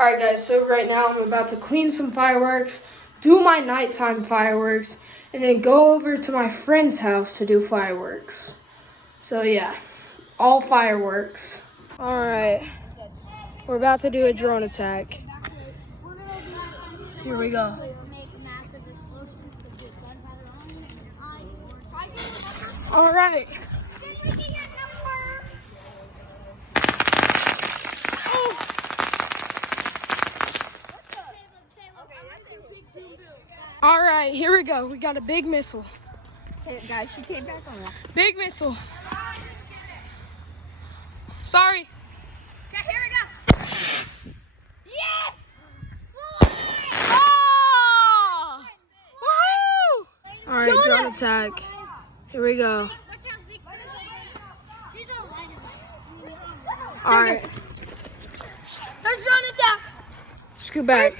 Alright guys, so right now I'm about to clean some fireworks, do my nighttime fireworks, and then go over to my friend's house to do fireworks. So yeah, all fireworks. Alright, we're about to do a drone attack. Here we go. Alright. All right, here we go. We got a big missile. Hey, guys, she came back on that. Big missile. Sorry. Okay, here we go. Yes! Oh! Woohoo! All right, drone attack. Here we go. All right. There's drone attack. Scoot back.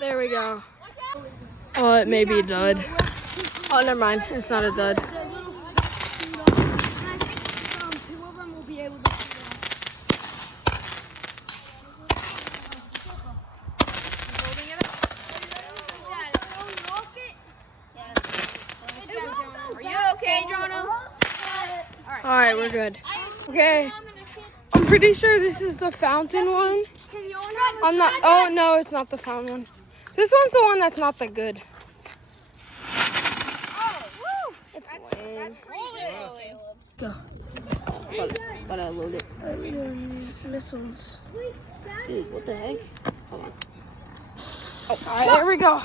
There we go. Oh, it may be a dud. Oh, never mind. It's not a dud. Are you okay, Jono? All right, we're good. Okay. I'm pretty sure this is the fountain one. I'm not. Oh, no, it's not the fountain one. This one's the one that's not that good. It's lame. Go. But I load it. These missiles. Dude, what the heck? Hold on. Oh, all right, there we go.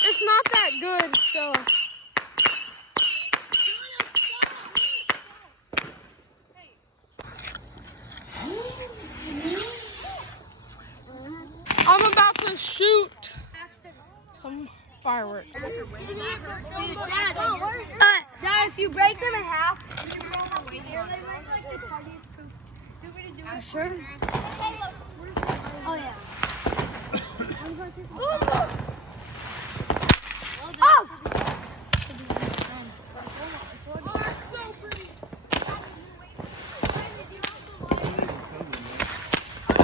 It's not that good, so. I'm about to shoot some fireworks. Dad, if you break them in half. Sure. Oh, yeah.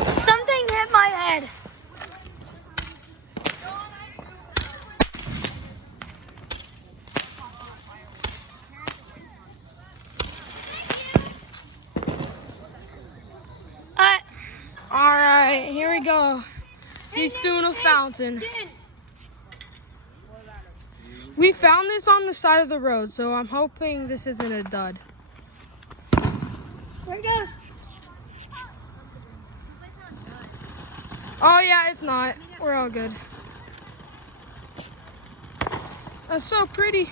Something hit my head. All right, here we go. Zeke's doing a fountain. We found this on the side of the road, so I'm hoping this isn't a dud. There it goes. Oh yeah, it's not. We're all good. That's so pretty.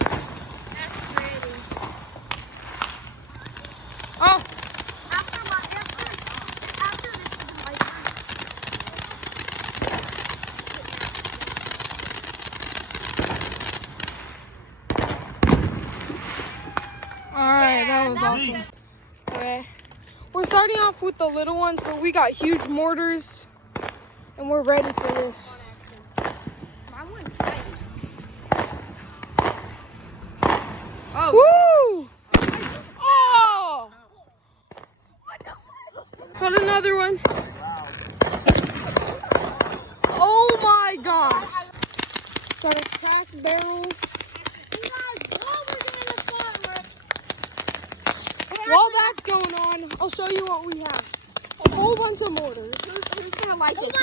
That's pretty. Oh, After this is my turn. all right, that was awesome. Okay, we're starting off with the little ones, but we got huge mortars, and we're ready for this. Oh. Woo! Oh! Got another one. Oh my gosh! Got a cracked barrel. While that's going on, I'll show you what we have. A whole bunch of mortars. Who's gonna like it?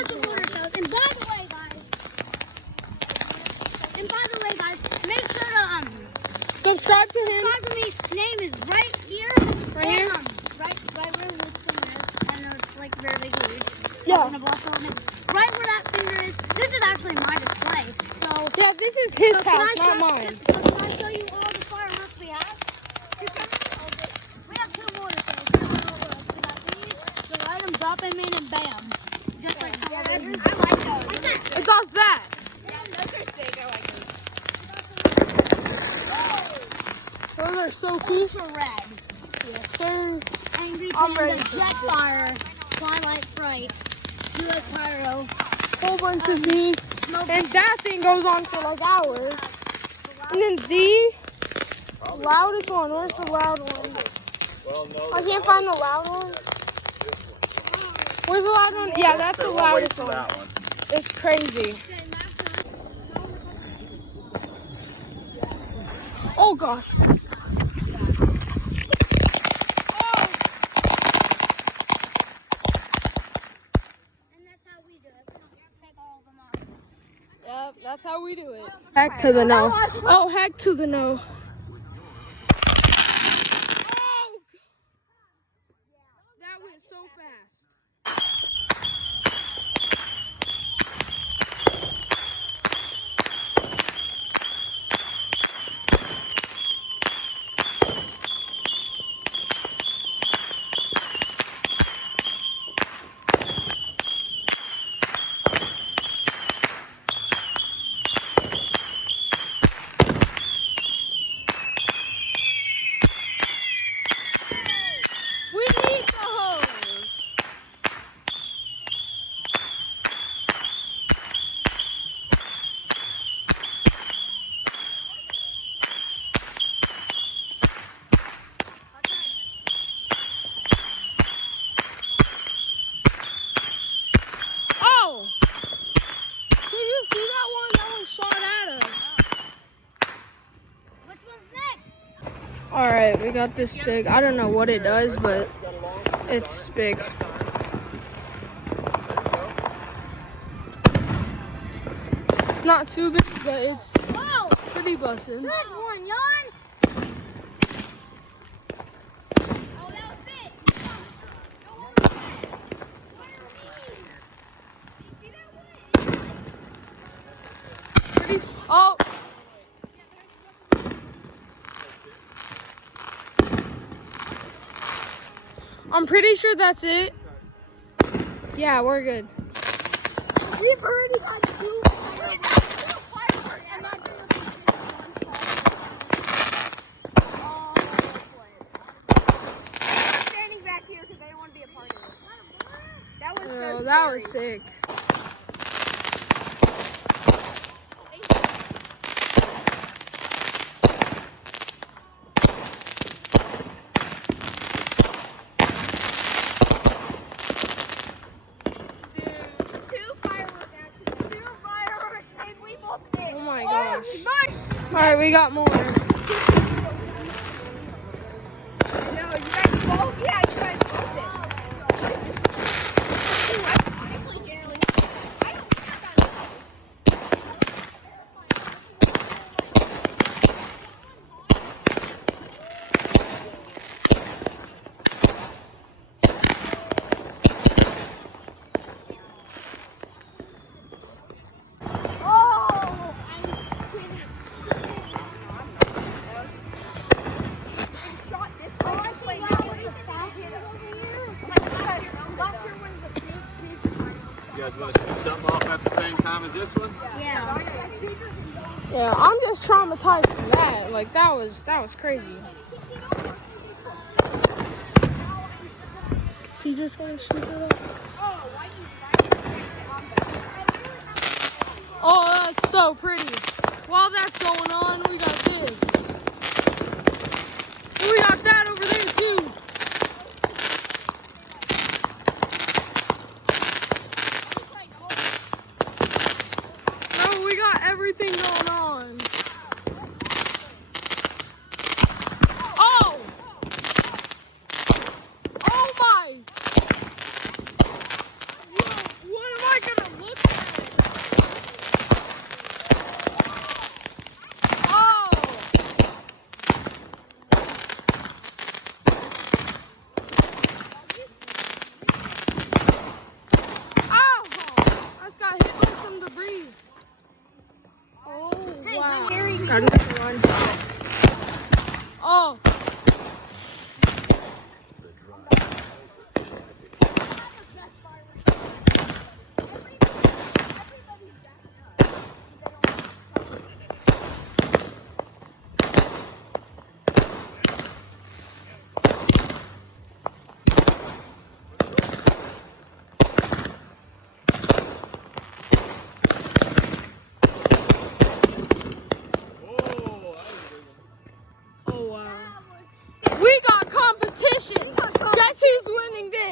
And by the way, guys, make sure to Subscribe to him. subscribe to me. Name is right here. Right here? Right where this thing is. I know it's like very huge. Yeah. I'm gonna block on it. Right where that finger is. This is actually my display. So Yeah, this is his can house, I not show- mine. So can I show you all the fireworks we have? We have two more. So we got these. So light them, drop them in, and bam. Just like some of them. I like those. It's off that. Yeah, those are sick. I like those. Those are so cool. These are red. Yes, sir. I'm and ready. the Jetfire, Twilight Fright, US Pyro, Whole bunch of these. And that thing goes on for like hours. And then the loudest one. Where's the loud one? I can't find the loud one. Where's the loud one? Yeah, that's the loudest one. It's crazy. Oh gosh. Yep, that's how we do it. Heck to the no. Oh, heck to the no. Oh! That went so fast. We need the hose. Oh! Did you see that one? That one shot at us. Which one's next? Alright, we got this stick. I don't know what it does, but it's big. It's not too big, but it's Wow! pretty busted. Good one, Jan! Oh, that was it! Go on with it! See that one? Pretty. Oh! I'm pretty sure that's it. Yeah, we're good. We've already got two fireworks. Standing back here because they want to be a part of it. That was Oh, so that was scary. sick. Two fireworks, actually. Two fireworks, and we both did. Oh my gosh. Alright, we got more. No, you guys both, yeah, you guys both did. You guys want to shoot something off at the same time as this one? Yeah, I'm just traumatized from that. Like that was crazy. Is he just gonna shoot it up? Oh, that's so pretty. While that's going on, we got this. And we got that over there too. Oh, we got everything going on. Oh! Oh my! What am I gonna look at? Oh!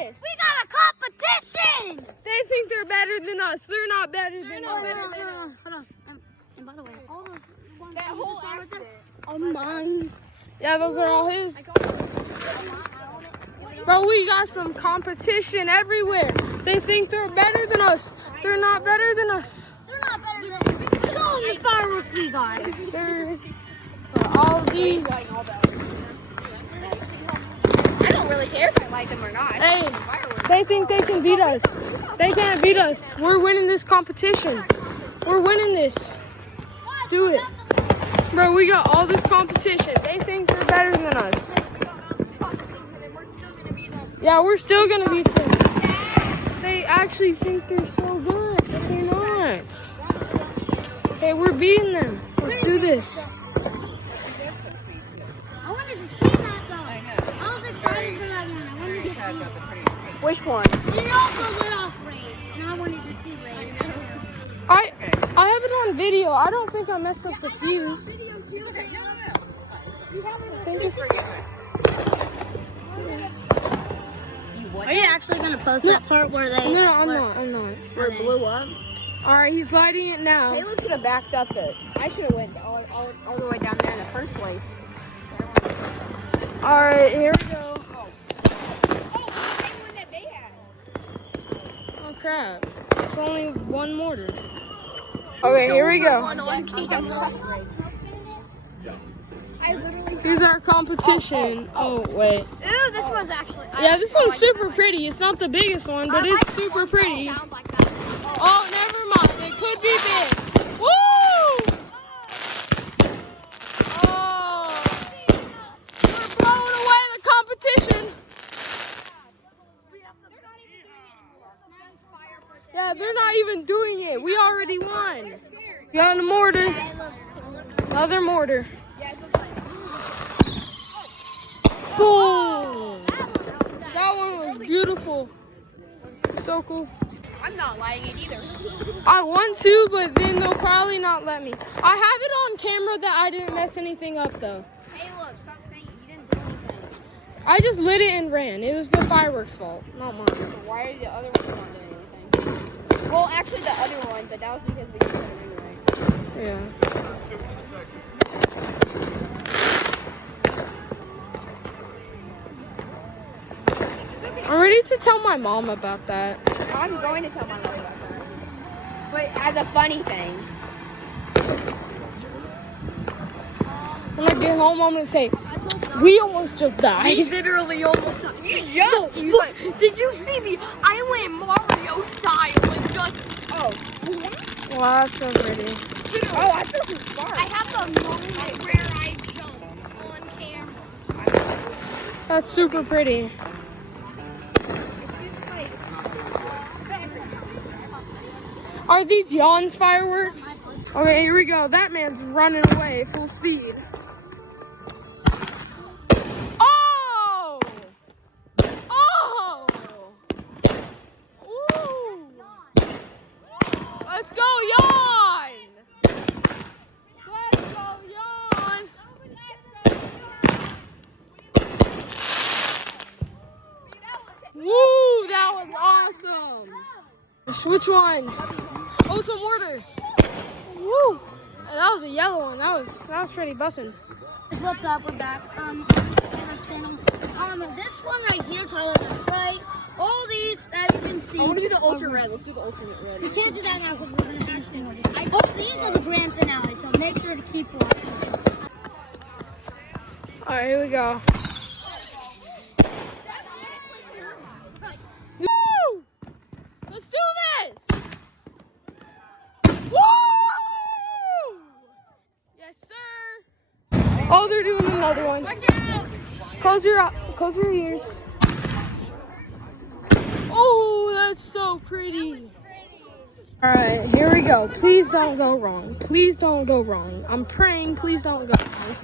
this. We got a competition! They think they're better than us. They're not better than us. Hold on. And by the way, all those ones That you whole just saw right there accident. are mine. Yeah, those are all his. Bro, we got some competition everywhere. They think they're better than us. They're not better than us. They're not better than us. Show them the fireworks we got. Sir, for all these. I don't really care if I like them or not. Hey, they think they can beat us. They can't beat us. We're winning this competition. We're winning this. Let's do it. Bro, we got all this competition. They think they're better than us. Yeah, we're still gonna beat them. They actually think they're so good, but they're not. Okay, we're beating them. Let's do this. I wanted to see that though. I was excited for that one. I wanted to see it. Which one? And it also lit off Ray. And I wanted to see Ray. I have it on video. I don't think I messed up the fuse. Are you actually gonna post that part where they? No, I'm not. Where it blew up? All right, he's lighting it now. Caleb should have backed up the. I should have went all the way down there in the first place. All right, here we go. Oh, the same one that they had. Oh crap! It's only one mortar. Okay, here we go. On camera. Here's our competition. Oh wait. Ooh, this one's actually. Yeah, this one's super pretty. It's not the biggest one, but it's super pretty. Oh, never mind. It could be big. Woo! Oh, we're blowing away the competition. Yeah, they're not even doing it. We already won. Got a mortar. Another mortar. Boom! That one was beautiful. So cool. I'm not liking it either. I want to, but then they'll probably not let me. I have it on camera that I didn't mess anything up though. Caleb, stop saying you didn't do anything. I just lit it and ran. It was the fireworks fault, not mine. Why are the other ones not doing anything? Well, actually, the other one, but that was because we didn't anyway. Yeah. I'm ready to tell my mom about that. I'm going to tell my mom about that. But as a funny thing. When I get home, I'm gonna say, we almost just died. Literally almost. Yo, look, did you see me? I went Mario style and just. Oh. Wow, that's so pretty. Oh, I feel too smart. I have the moment where I jump on camera. That's super pretty. Are these Yawns fireworks? Okay, here we go. That man's running away full speed. Oh! Oh! Ooh! Let's go, Yawn! Let's go, Yawn! Woo! That was awesome! Which one? Oh, it's a mortar. Woo! That was a yellow one. That was pretty bussin'. What's up? We're back. This one right here, Tyler, that's right. All these that you can see. I want to do the ultra red. Let's do the ultimate red. We can't do that now because we're going to finish more. Oh, these are the grand finale, so make sure to keep watching. All right, here we go. Woo! Let's do this! Woo! Yes, sir. Oh, they're doing another one. Watch out! Close your ears. Oh, that's so pretty. All right, here we go. Please don't go wrong. Please don't go wrong. I'm praying. Please don't go wrong.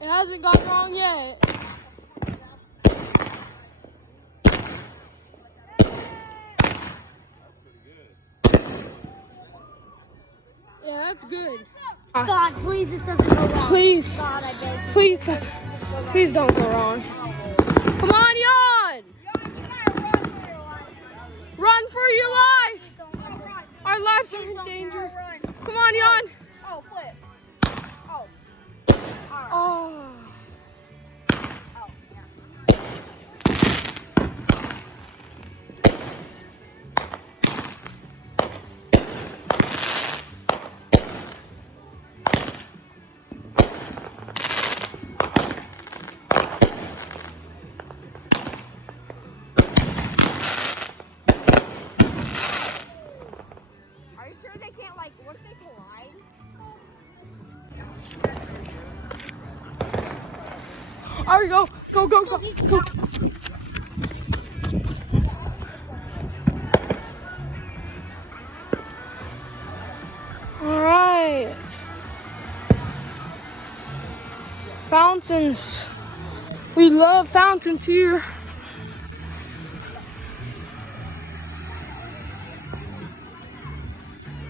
It hasn't gone wrong yet. Yeah, that's good. God, please, this doesn't go wrong. Please. God, I beg you. Please. Please don't go wrong. Come on, Jan! Run for your life! Our lives are in danger. Come on, Jan! Oh, flip. Oh. Oh. Are you sure they can't, like, what if they collide? There we go. Go, go, go. Go. All right. Fountains. We love fountains here.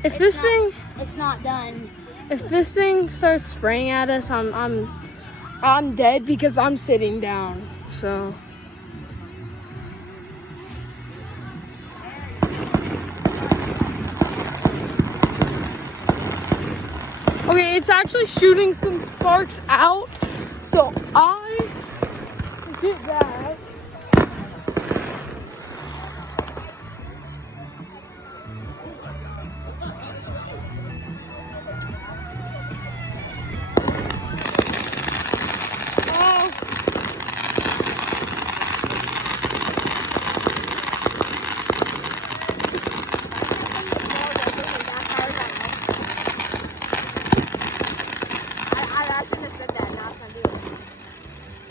If this thing starts spraying at us, I'm dead because I'm sitting down. So okay, it's actually shooting some sparks out. So I did that.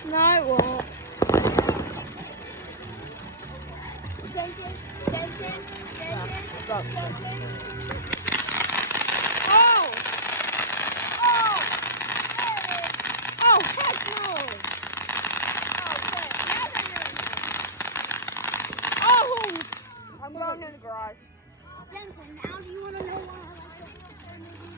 No, it won't. Oh! Oh, heck no! Oh! I'm going in the garage. Jensen, now do you want to know why I like the movie?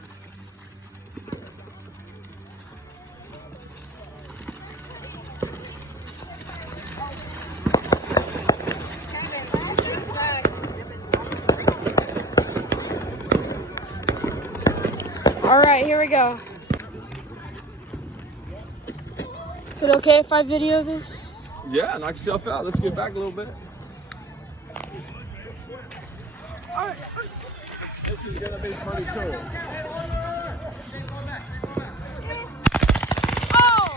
All right, here we go. Is it okay if I video this? Yeah, knock yourself out. Let's get back a little bit. This is gonna be pretty cool. Oh!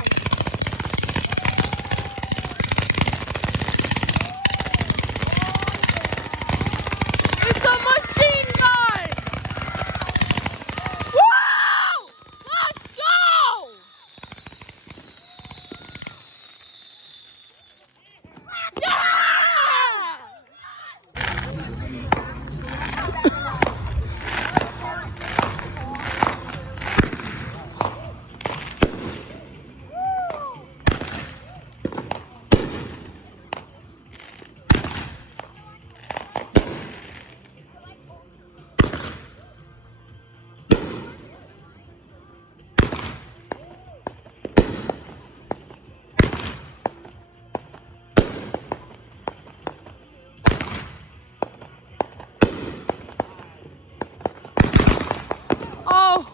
It's a machine gun! Woo! Let's go! Yeah! Oh!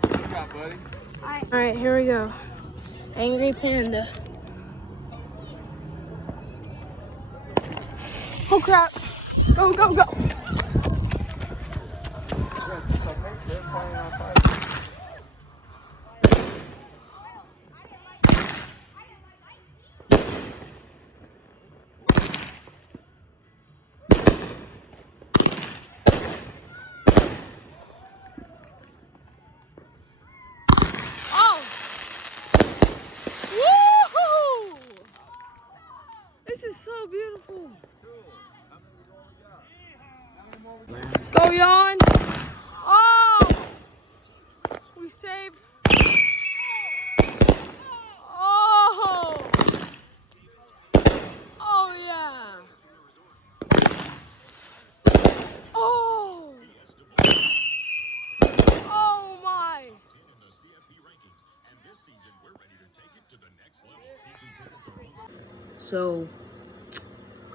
What you got, buddy? All right, here we go. Angry Panda. Oh crap! Go, go, go! Oh! Woohoo! This is so beautiful. Let's go, Jan. Oh! We saved. Oh! Oh, yeah. Oh! So,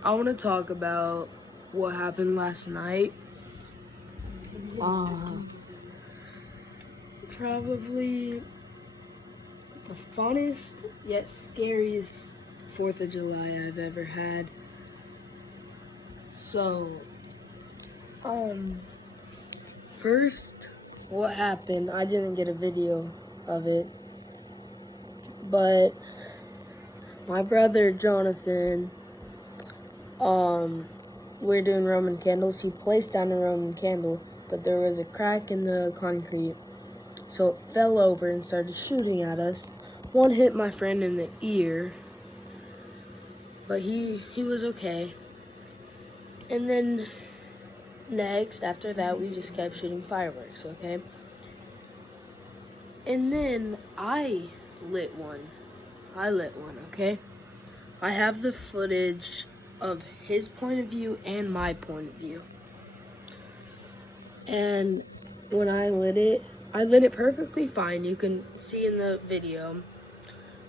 I want to talk about what happened last night. Probably the funnest yet scariest 4th of July I've ever had. So, first, what happened, I didn't get a video of it, but my brother Jonathan, we're doing Roman candles. He placed down a Roman candle, but there was a crack in the concrete, so it fell over and started shooting at us. One hit my friend in the ear, but he was okay. And then next, after that, we just kept shooting fireworks, okay? And then I lit one, okay? I have the footage of his point of view and my point of view. And when I lit it perfectly fine. You can see in the video.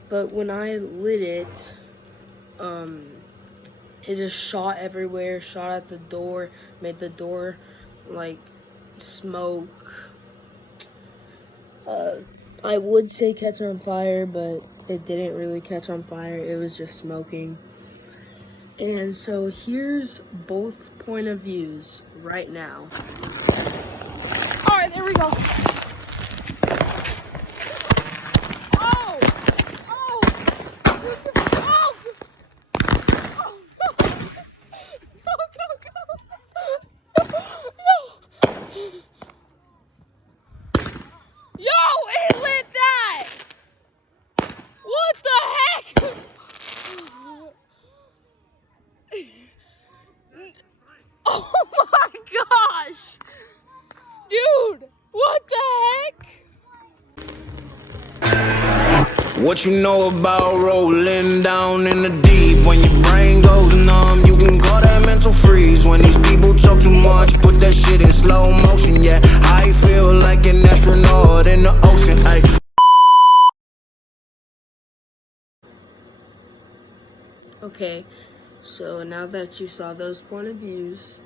But when I lit it, it just shot everywhere, shot at the door, made the door like smoke. I would say catch on fire, but it didn't really catch on fire. It was just smoking. And so here's both point of views right now. All right, there we go. Oh! Oh! Oh! Yo, it lit that! What the heck? Oh my gosh! Dude, what the heck? What you know about rolling down in the deep? When your brain goes numb, you can call that mental freeze. When these people talk too much, put that shit in slow motion. Yeah, I feel like an astronaut in the ocean. Ay. Okay, so now that you saw those point of views,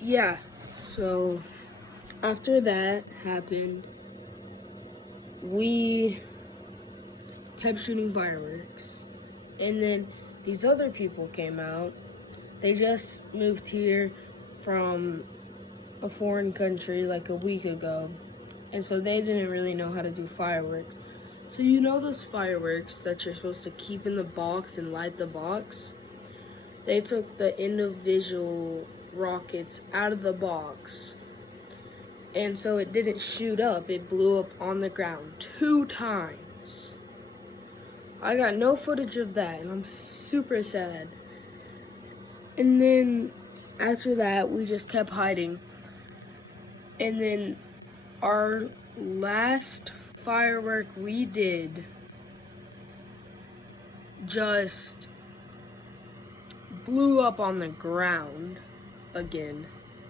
yeah, so after that happened, we kept shooting fireworks, and then these other people came out. They just moved here from a foreign country like a week ago, and so they didn't really know how to do fireworks. So you know those fireworks that you're supposed to keep in the box and light the box? They took the individual rockets out of the box, and so it didn't shoot up. It blew up on the ground 2 times. I got no footage of that, and I'm super sad. And then after that, we just kept hiding. And then our last firework we did just blew up on the ground again.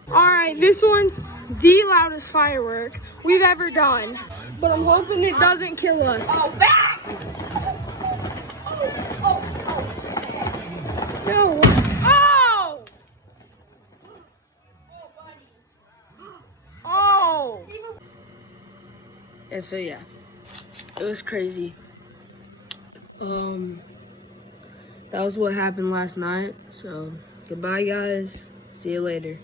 Alright, this one's the loudest firework we've ever done. But I'm hoping it doesn't kill us. Oh, back! No. Oh! Oh! And so yeah, it was crazy. That was what happened last night. So goodbye guys. See you later.